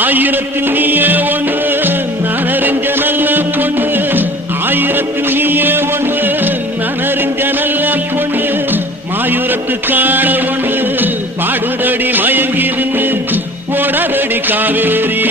ஆயிரத்தில் நீயே ஒன்று நான் அறிஞ்ச நல்ல பொண்ணு, ஆயிரத்தில் நீயே ஒன்று நான் அறிஞ்ச நல்ல பொண்ணு, மாயூரத்து காண ஒண்ணு பாடுதடி மயங்கி நின்று ஓடாதடி காவேரி